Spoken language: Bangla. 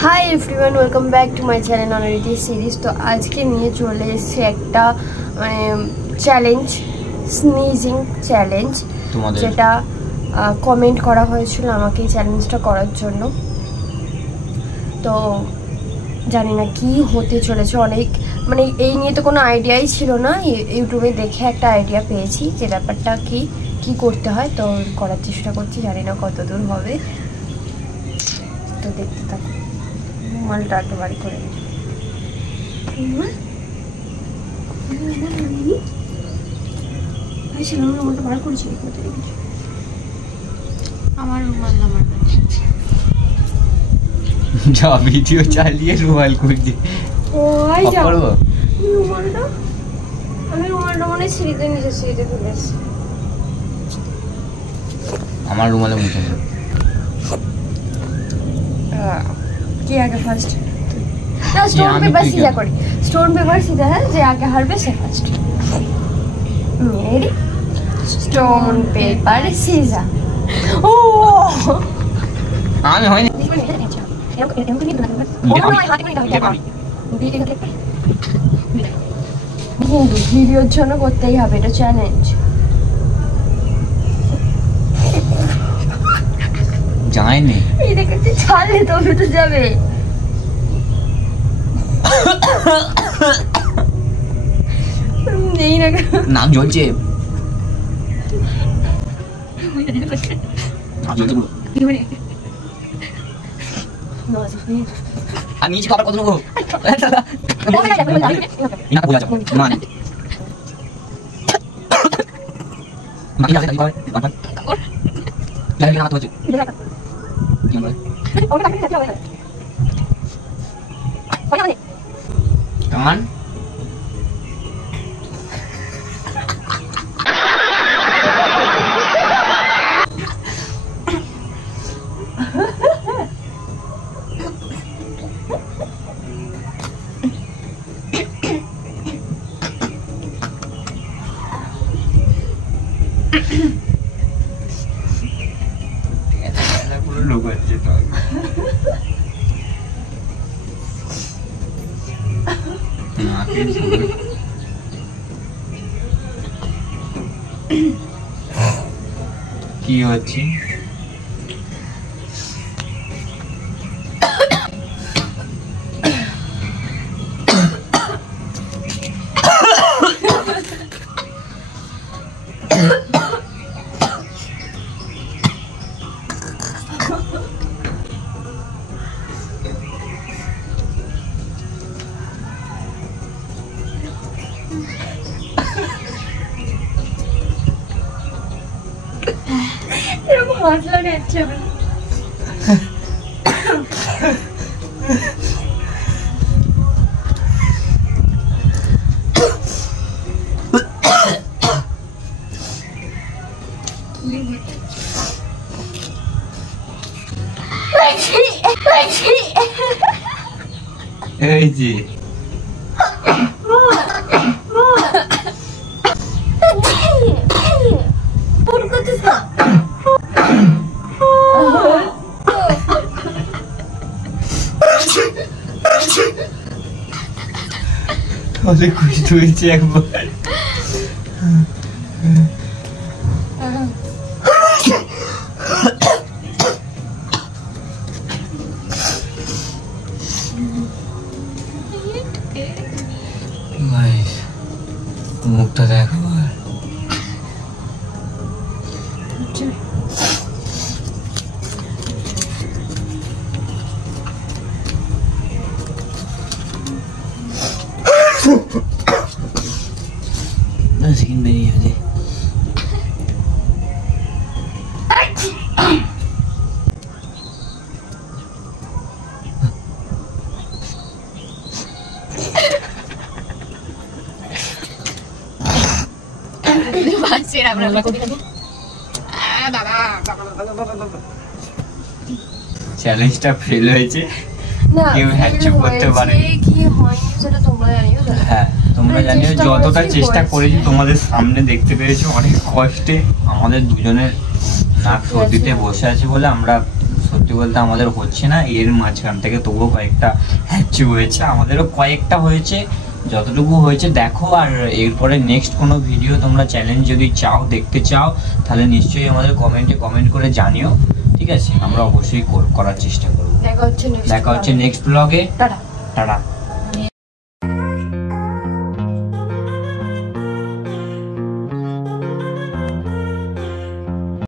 Hi everyone welcome back to my channel ऑनरिटी सीरीज। तो आज के নিয়ে চলে এসেছে একটা মানে চ্যালেঞ্জ, স্নিজিং চ্যালেঞ্জ, যেটা কমেন্ট করা হয়েছিল আমাকে এই চ্যালেঞ্জটা করার জন্য। তো জানি না কি হতে চলেছে, অনেক মানে এই নিয়ে তো কোনো আইডিয়াই ছিল না, ইউটিউবে দেখে একটা আইডিয়া পেয়েছি যে ব্যাপারটা কি করতে হয়, তো করার চেষ্টা করছি, জানি না কত দূর হবে। তো দেখতে থাকুন। মালটা একেবারে করে আমার রুমাল আমার যা ভিডিও চালিয়ে রুমাল করছি। আমি রুমালটা মনে সিঁড়িতে নিচে সিঁড়িতে ফেলে এসেছি। আমার রুমালে মুছে নেই। কি আগে ফার্স্ট? না, স্টোন পেপার সিজা করি। স্টোন পেপার সিজা है যে আগে হারবে সে ফার্স্ট। রেডি? স্টোন পেপার সিজা। ও আমি হয়নি। ভিডিওর জন্য করতেই হবে, এটা চ্যালেঞ্জ। যায়নি এই দেখতে ছাড়লে তবে তো যাবে। নেই না নাম জ্বলছে। আমি নিচে খাবার কত নেবো? না বলা যাবে মানে মাটি আছে দিবা বাবা লাগে না হাত হচ্ছে কি বলে ওটা কাটতে যাবে ওই কামান लोग अच्छे तो কি হচ্ছে? এরকম হাত লাগে আছে এই যে অনেক খুশি হয়েছে একবার। মুখটা দেখো Masukin ba niya ulit? চ্যালেঞ্জটা ফেল হয়েছে, কেউ হ্যাচু করতে পারে কি হয়নি সেটা তোমরা জানিও। হ্যাঁ তোমরা জানিও, যতটা চেষ্টা করেছি তোমাদের সামনে দেখতে পেরেছো অনেক কষ্টে। আমাদের দুজনের নাক সর্দিতে বসে আছে বলে আমরা সত্যি বলতে আমাদের হচ্ছে না, এর মাঝখান থেকে তবুও কয়েকটা হ্যাচু হয়েছে, আমাদেরও কয়েকটা হয়েছে, যতটুকু হয়েছে দেখো। আর এরপরে নেক্সট কোনো ভিডিও তোমরা চ্যালেঞ্জ যদি চাও, দেখতে চাও, তাহলে নিশ্চয়ই আমাদের কমেন্ট করে জানিও, ঠিক আছে? আমরা অবশ্যই করার চেষ্টা করবো। দেখা হচ্ছে নেক্সট ব্লগে। টাটা।